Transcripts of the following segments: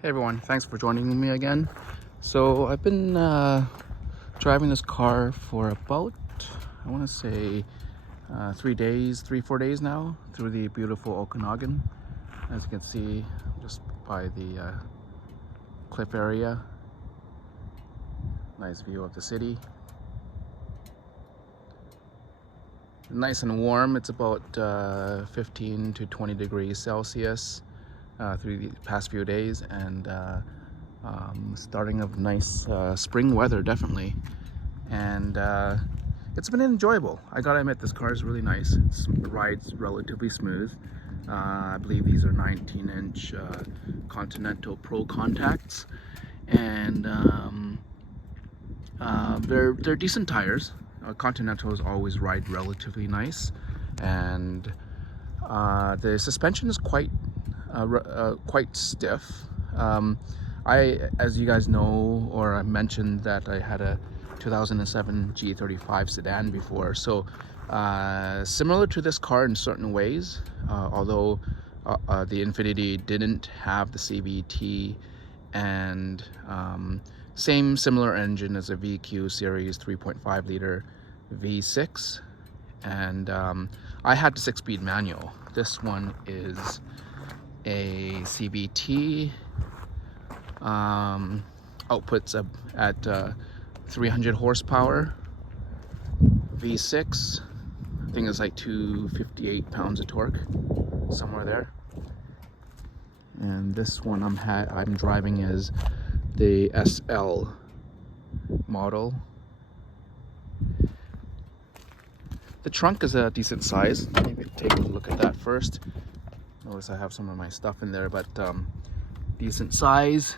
Hey everyone, thanks for joining me again. So I've been driving this car for about, I want to say 4 days now through the beautiful Okanagan. As you can see, just by the cliff area. Nice view of the city. Nice and warm. It's about 15 to 20 degrees Celsius through the past few days, and starting of nice spring weather, definitely. And it's been enjoyable. I gotta admit, this car is really nice. It rides relatively smooth. I believe these are 19-inch Continental Pro contacts, and they're decent tires. Continentals always ride relatively nice, and the suspension is quite stiff. As you guys know, or I mentioned that I had a 2007 G35 sedan before, so similar to this car in certain ways, although the Infiniti didn't have the CVT, and similar engine as a VQ series 3.5 liter V6, and I had the 6-speed manual. This one is a CVT, outputs at 300 horsepower, V6. I think it's like 258 pounds of torque, somewhere there. And this one I'm driving is the SL model. The trunk is a decent size. Maybe take a look at that first. Notice I have some of my stuff in there, but decent size.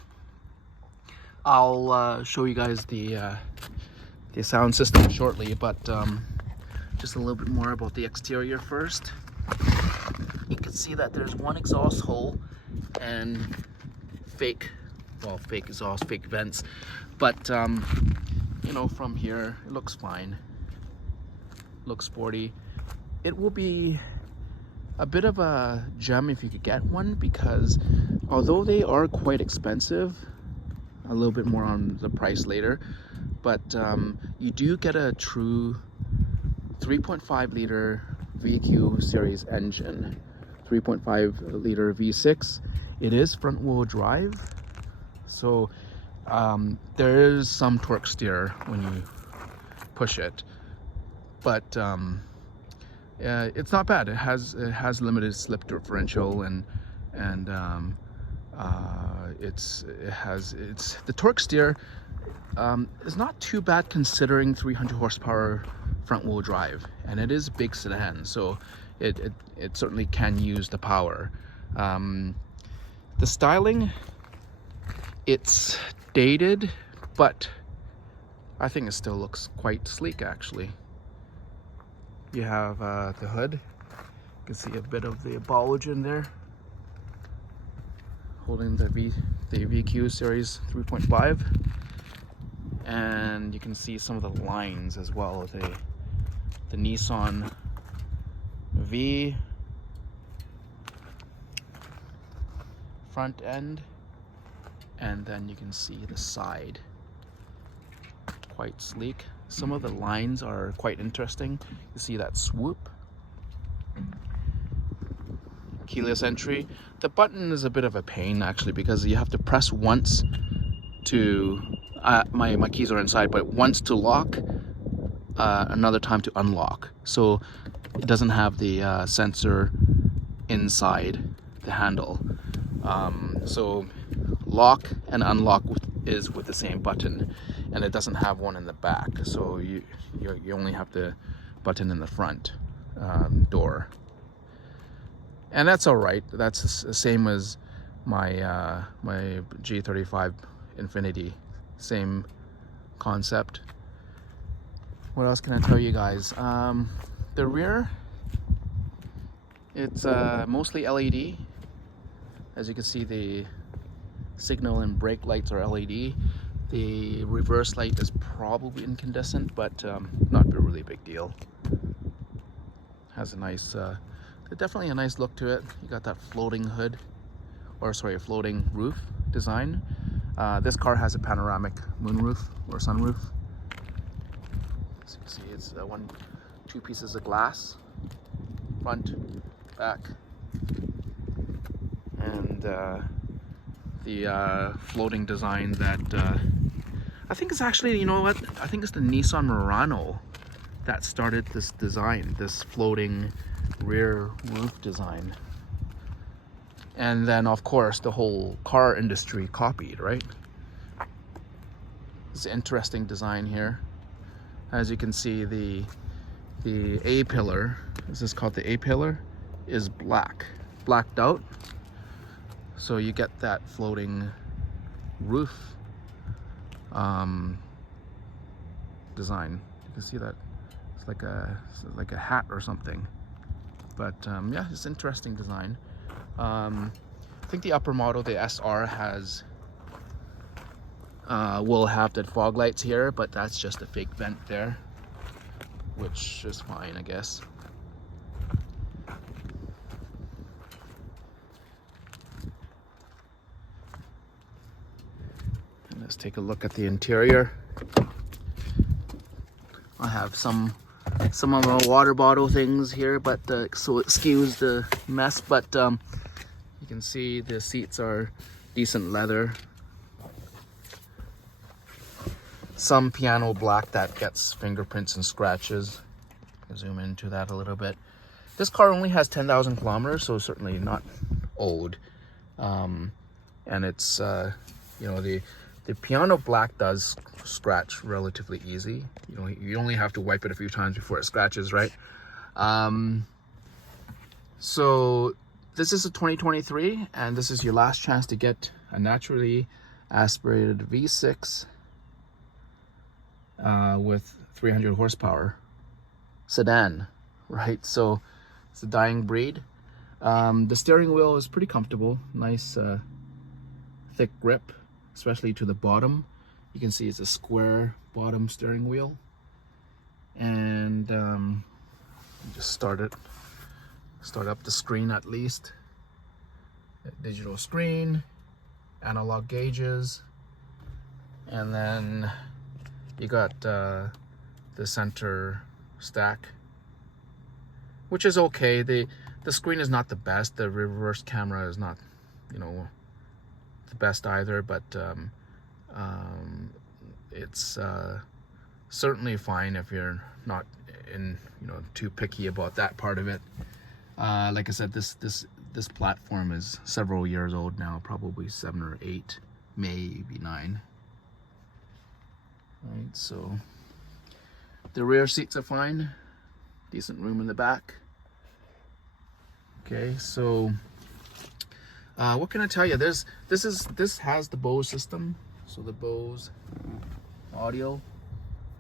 I'll show you guys the sound system shortly, but just a little bit more about the exterior first. You can see that there's one exhaust hole and fake exhaust, fake vents, but you know, from here it looks fine, looks sporty. It will be a bit of a gem if you could get one, because although they are quite expensive, a little bit more on the price later, but you do get a true 3.5 liter VQ series engine, 3.5 liter V6. It is front wheel drive, so there is some torque steer when you push it, but it's not bad. It has limited slip differential, and the torque steer is not too bad considering 300 horsepower front wheel drive, and it is a big sedan, so it certainly can use the power. The styling, it's dated, but I think it still looks quite sleek actually. You have the hood. You can see a bit of the bulge in there, holding the VQ series 3.5, and you can see some of the lines as well. The Nissan V front end, and then you can see the side, quite sleek. Some of the lines are quite interesting. You see that swoop. Keyless entry. The button is a bit of a pain actually, because you have to press once to my keys are inside, but once to lock, another time to unlock. So it doesn't have the sensor inside the handle. So lock and unlock is with the same button, and it doesn't have one in the back, so you only have the button in the front door, and that's all right. That's the same as my my G35 Infiniti, same concept. What else can I tell you guys? The rear, it's mostly LED. As you can see, the signal and brake lights are LED. The reverse light is probably incandescent, but not a really big deal. Has a nice, definitely a nice look to it. You got that floating hood, or sorry, a floating roof. design. This car has a panoramic moonroof or sunroof. As you can see, it's two pieces of glass, front, back, and the floating design that I think it's actually, you know what? I think it's the Nissan Murano that started this design, this floating rear roof design. And then, of course, the whole car industry copied, right? It's an interesting design here. As you can see, the A-pillar, this is called the A-pillar, is blacked out. So you get that floating roof design. You can see that it's like a hat or something. But yeah, it's an interesting design. I think the upper model, the SR, will have the fog lights here, but that's just a fake vent there, which is fine, I guess. And let's take a look at the interior. I have some of the water bottle things here, but so excuse the mess, but you can see the seats are decent leather. Some piano black that gets fingerprints and scratches. I'll zoom into that a little bit. This car only has 10,000 kilometers, so certainly not old. And it's, you know, the piano black does scratch relatively easy. You know, you only have to wipe it a few times before it scratches, right? So this is a 2023, and this is your last chance to get a naturally aspirated V6 with 300 horsepower sedan, right? So it's a dying breed. The steering wheel is pretty comfortable, nice thick grip, especially to the bottom. You can see it's a square bottom steering wheel. And just start up the screen at least. Digital screen, analog gauges, and then you got the center stack, which is okay. The screen is not the best. The reverse camera is not, you know, the best either, but it's certainly fine if you're not too picky about that part of it. Like I said, this platform is several years old now, probably 7 or 8, maybe 9. Right, so the rear seats are fine, decent room in the back. Okay, so what can I tell you? This has the Bose system, so the Bose audio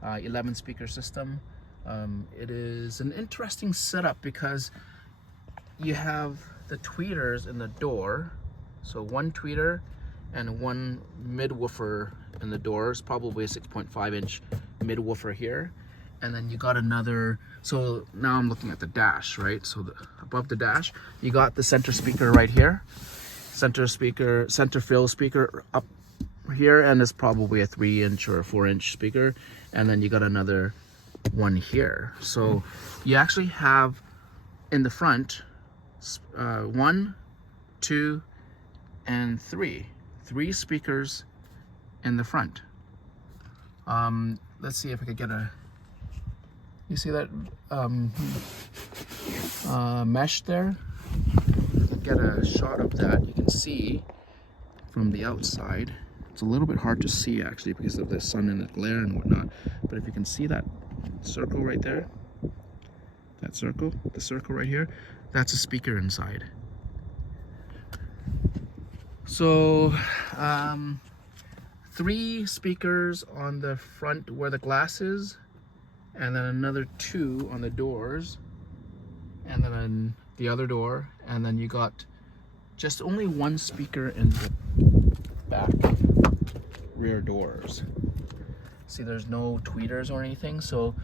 11 speaker system. It is an interesting setup because you have the tweeters in the door, so one tweeter and one mid-woofer in the doors, probably a 6.5 inch mid-woofer here, and then you got another. So now I'm looking at the dash, right? So above the dash you got the center speaker right here, center fill speaker up here, and it's probably a 3 inch or a 4 inch speaker, and then you got another one here. So you actually have in the front 1, 2, and 3 speakers in the front. Let's see if I could get a, you see that mesh there? Get a shot of that. You can see from the outside. It's a little bit hard to see actually because of the sun and the glare and whatnot, but if you can see that circle right there, that circle, the circle right here, that's a speaker inside. So 3 speakers on the front where the glass is, and then another 2 on the doors, and then the other door, and then you got just only 1 speaker in the back rear doors. See, there's no tweeters or anything, so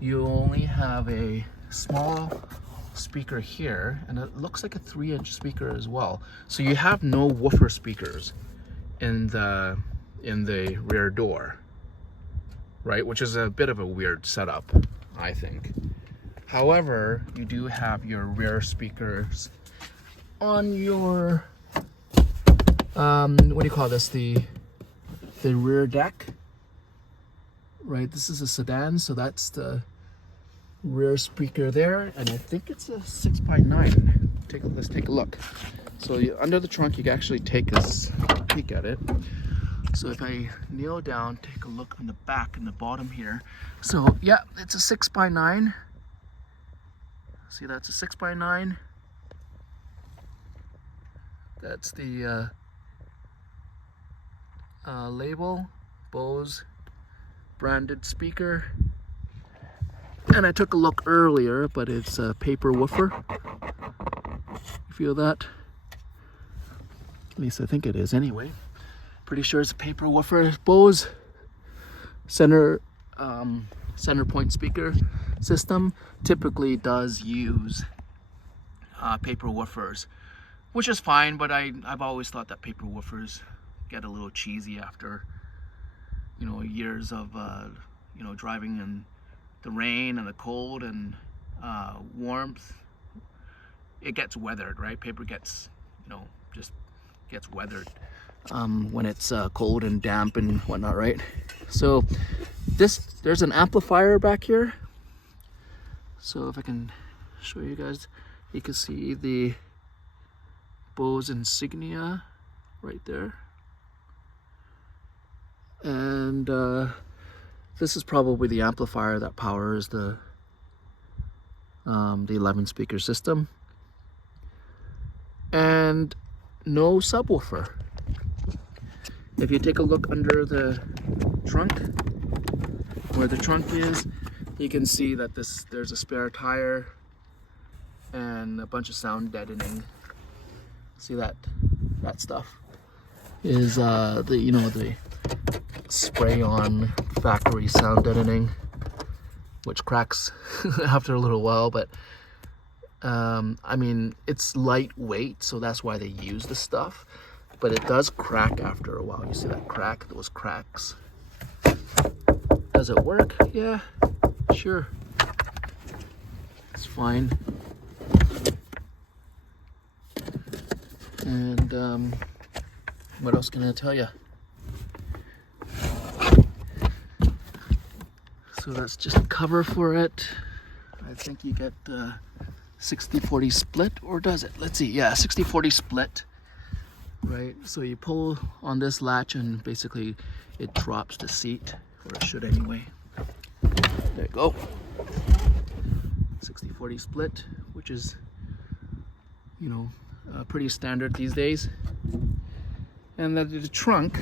you only have a small speaker here, and it looks like a 3 inch speaker as well. So you have no woofer speakers in the rear door, right? Which is a bit of a weird setup, I think. However, you do have your rear speakers on your what do you call this? The rear deck, right? This is a sedan, so that's the rear speaker there, and I think it's a 6x9. Let's take a look. So under the trunk, you can actually take a peek at it. So if I kneel down, take a look on the back and the bottom here. So yeah, it's a 6x9. See, that's a 6x9. That's the label, Bose branded speaker. And I took a look earlier, but it's a paper woofer. You feel that? At least I think it is anyway. Pretty sure it's a paper woofer. Bose center point speaker system typically does use paper woofers, which is fine, but I've always thought that paper woofers get a little cheesy after, you know, years of you know, driving in the rain and the cold and warmth. It gets weathered, right? Paper gets, you know, just gets weathered when it's cold and damp and whatnot, right? So there's an amplifier back here. So if I can show you guys, you can see the Bose insignia right there. And this is probably the amplifier that powers the 11 speaker system. And no subwoofer. If you take a look under the trunk, where the trunk is, you can see that there's a spare tire and a bunch of sound deadening. See that stuff is the spray-on factory sound deadening, which cracks after a little while, but I mean, it's lightweight, so that's why they use the stuff, but it does crack after a while. You see that crack, those cracks. Does it work? Yeah, sure. It's fine. And what else can I tell you? So that's just a cover for it. I think you get 60-40 split, or does it? Let's see. Yeah, 60-40 split. Right. So you pull on this latch and basically it drops the seat, or it should anyway. There you go. 60-40 split, which is, you know, pretty standard these days. And the trunk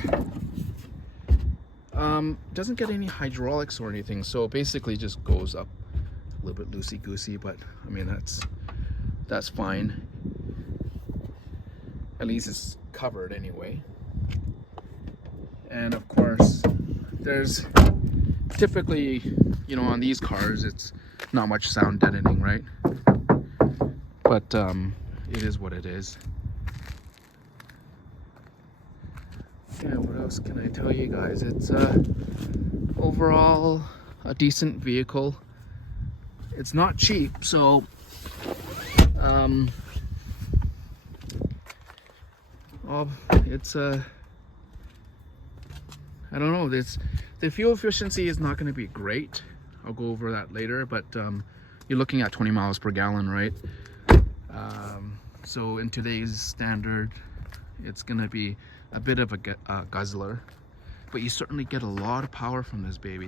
doesn't get any hydraulics or anything, so it basically just goes up a little bit loosey-goosey, but I mean, that's fine. At least it's covered anyway. And of course, there's typically, you know, on these cars, it's not much sound deadening, right? But it is what it is. Yeah, what else can I tell you guys? It's overall a decent vehicle. It's not cheap, so it's I don't know, the fuel efficiency is not going to be great. I'll go over that later, but you're looking at 20 miles per gallon, right? So in today's standard, it's going to be a bit of a guzzler, but you certainly get a lot of power from this baby.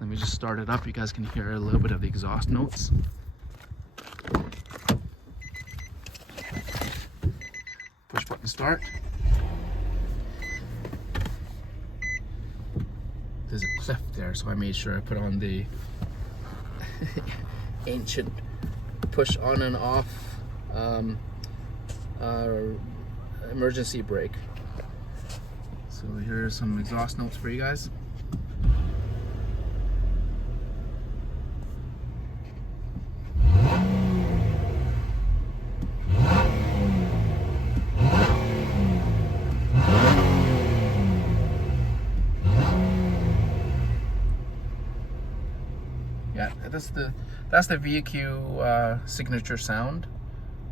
Let me just start it up. You guys can hear a little bit of the exhaust notes. Push button start. There's a cliff there, so I made sure I put on the ancient push on and off emergency brake. So here's some exhaust notes for you guys. that's the VQ signature sound.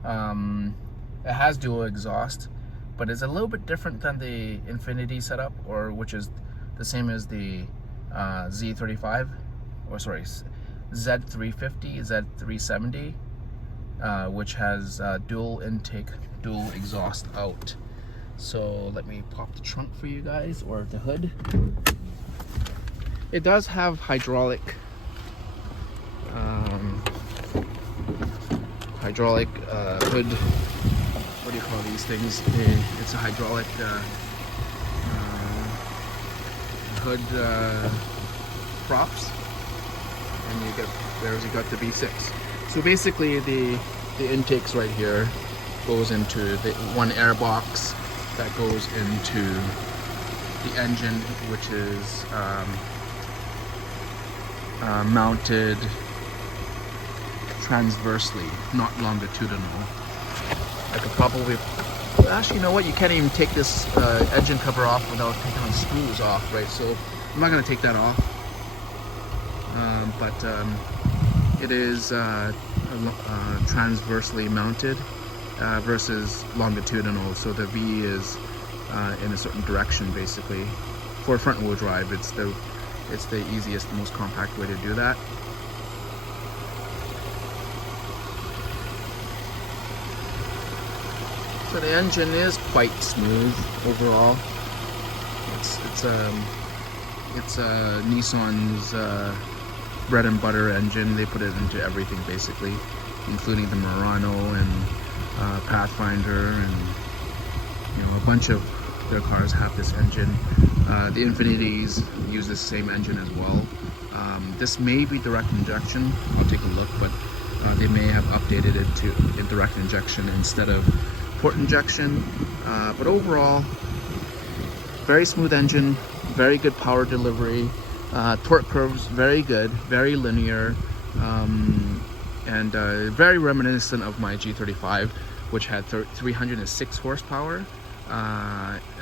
It has dual exhaust, but it's a little bit different than the Infinity setup, or which is the same as the Z35, or sorry, Z350, Z370, which has dual intake, dual exhaust out. So let me pop the trunk for you guys, or the hood. It does have hydraulic hood. What do you call these things? It's a hydraulic hood props, and you got the V6. So basically, the intakes right here goes into the one air box that goes into the engine, which is mounted transversely, not longitudinal. I could probably, actually, you know what? You can't even take this engine cover off without taking the screws off, right? So I'm not going to take that off. But it is transversely mounted versus longitudinal. So the V is in a certain direction, basically. For front-wheel drive, it's the easiest, most compact way to do that. So the engine is quite smooth overall. It's Nissan's bread and butter engine. They put it into everything basically, including the Murano and Pathfinder, and a bunch of their cars have this engine. The Infinities use the same engine as well. This may be direct injection. I'll take a look, but they may have updated it to direct injection instead of port injection. But overall, very smooth engine, very good power delivery, torque curves very good, very linear, and very reminiscent of my G35, which had 306 horsepower.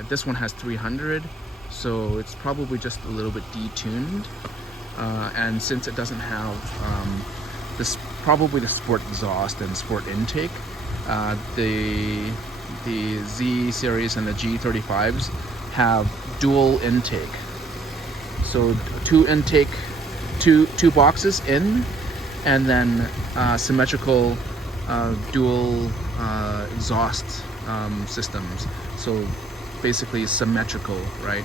This one has 300, so it's probably just a little bit detuned. And since it doesn't have probably the sport exhaust and sport intake, the Z series and the G35s have dual intake. So two boxes in, and then symmetrical dual exhaust systems. So basically symmetrical, right?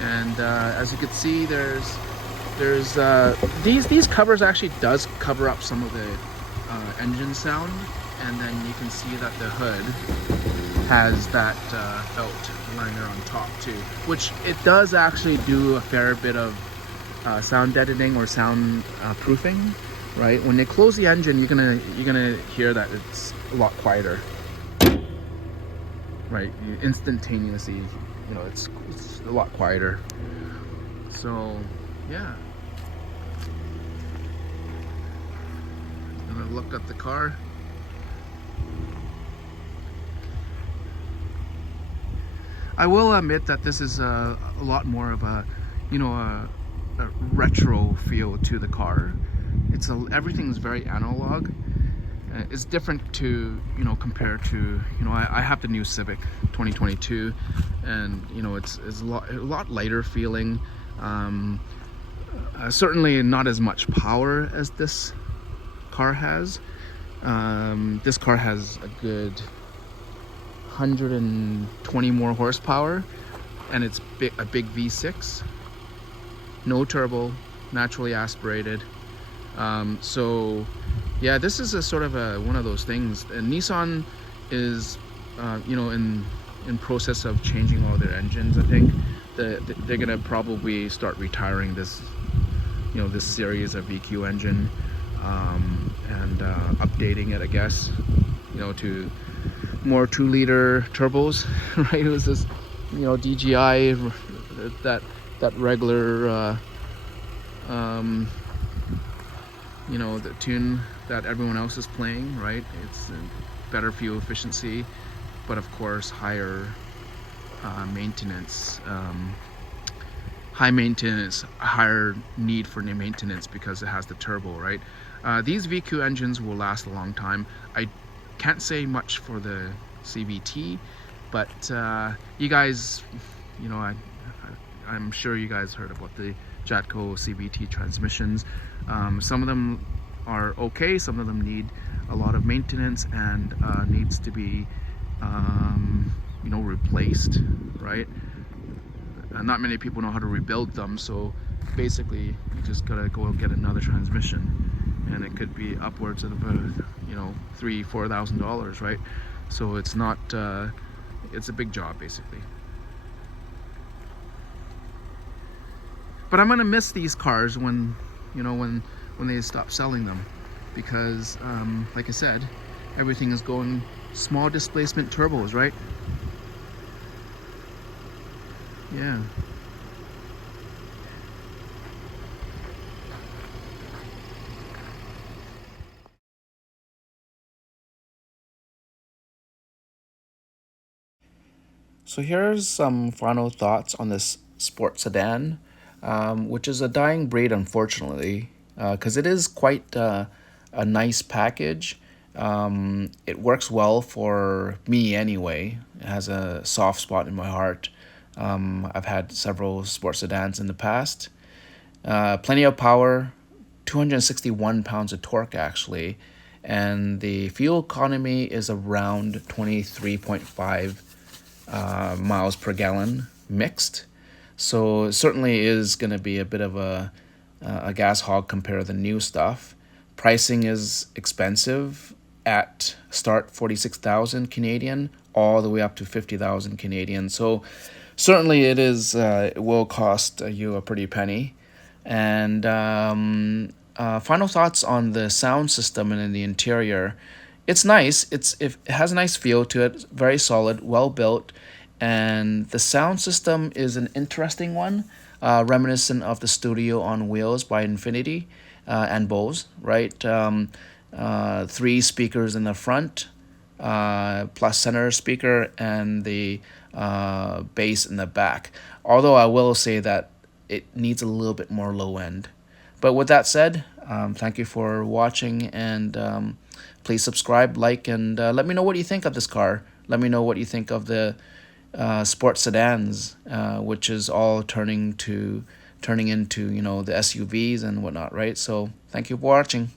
And as you can see, these covers actually does cover up some of the engine sound, and then you can see that the hood has that felt liner on top too, which it does actually do a fair bit of sound deadening or sound proofing, right? When they close the engine, you're gonna hear that it's a lot quieter, right? You instantaneously, it's a lot quieter. So yeah, I'm gonna look at the car. I will admit that this is a lot more of a retro feel to the car. Everything's very analog. It's different to compared to I have the new Civic 2022, and it's a lot lighter feeling. Certainly not as much power as this car has. This car has a good 120 more horsepower, and it's a big V6, no turbo, naturally aspirated. So yeah, this is a sort of one of those things, and Nissan is in process of changing all their engines. I think they're gonna probably start retiring this this series of VQ engine, and updating it, I guess, to more 2-liter turbos, right? It was this DGI, that regular the tune that everyone else is playing, right? It's better fuel efficiency, but of course higher maintenance high maintenance, higher need for new maintenance because it has the turbo, right? These VQ engines will last a long time. I can't say much for the CVT, but you guys, you know, I'm sure you guys heard about the Jatco CVT transmissions. Some of them are okay, some of them need a lot of maintenance and needs to be, you know, replaced, right? Not many people know how to rebuild them, so basically you just gotta go and get another transmission, and it could be upwards of about, you know, $3,000-4,000, right? So it's not it's a big job basically. But I'm gonna miss these cars when, you know, when they stop selling them, because like I said, everything is going small displacement turbos, right? Yeah. So here's some final thoughts on this sport sedan, which is a dying breed, unfortunately, because it is quite a nice package. It works well for me anyway. It has a soft spot in my heart. I've had several sports sedans in the past. Plenty of power, 261 pounds of torque actually, and the fuel economy is around 23.5 miles per gallon mixed. So it certainly is going to be a bit of a gas hog compared to the new stuff. Pricing is expensive at start 46,000 Canadian all the way up to 50,000 Canadian. So certainly it will cost you a pretty penny. And final thoughts on the sound system and in the interior. It's nice. It has a nice feel to it. Very solid, well built, and the sound system is an interesting one, reminiscent of the Studio on Wheels by Infinity and Bose. Right, three speakers in the front, plus center speaker, and the bass in the back. Although I will say that it needs a little bit more low end. But with that said, thank you for watching, and please subscribe, like, and let me know what you think of this car. Let me know what you think of the sports sedans, which is all turning into, you know, the SUVs and whatnot, right? So thank you for watching.